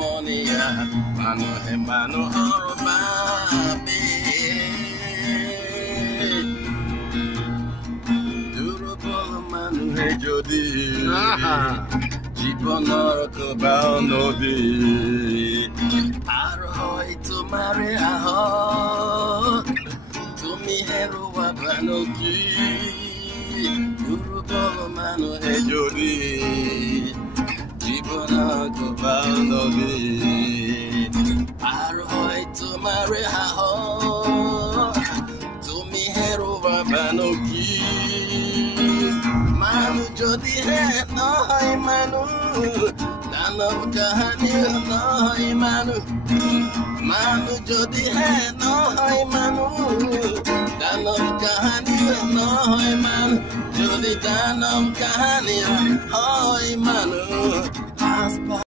Monia, Manu Hemano Orobabe. Durable Manu Hejodi, Jiponor Kobaonodi, Arhoi to marry Aho, to me Hero Wabanoki, Durable Manu Hejodi. Arhoi to marry Haho, to me hero Babanoki. Manu Jodi head no high Manu, Nano Kahani no high Manu. Manu Jodi head no high Manu, Nano Kahani no high Manu. Jodi Danam Kahani high Manu.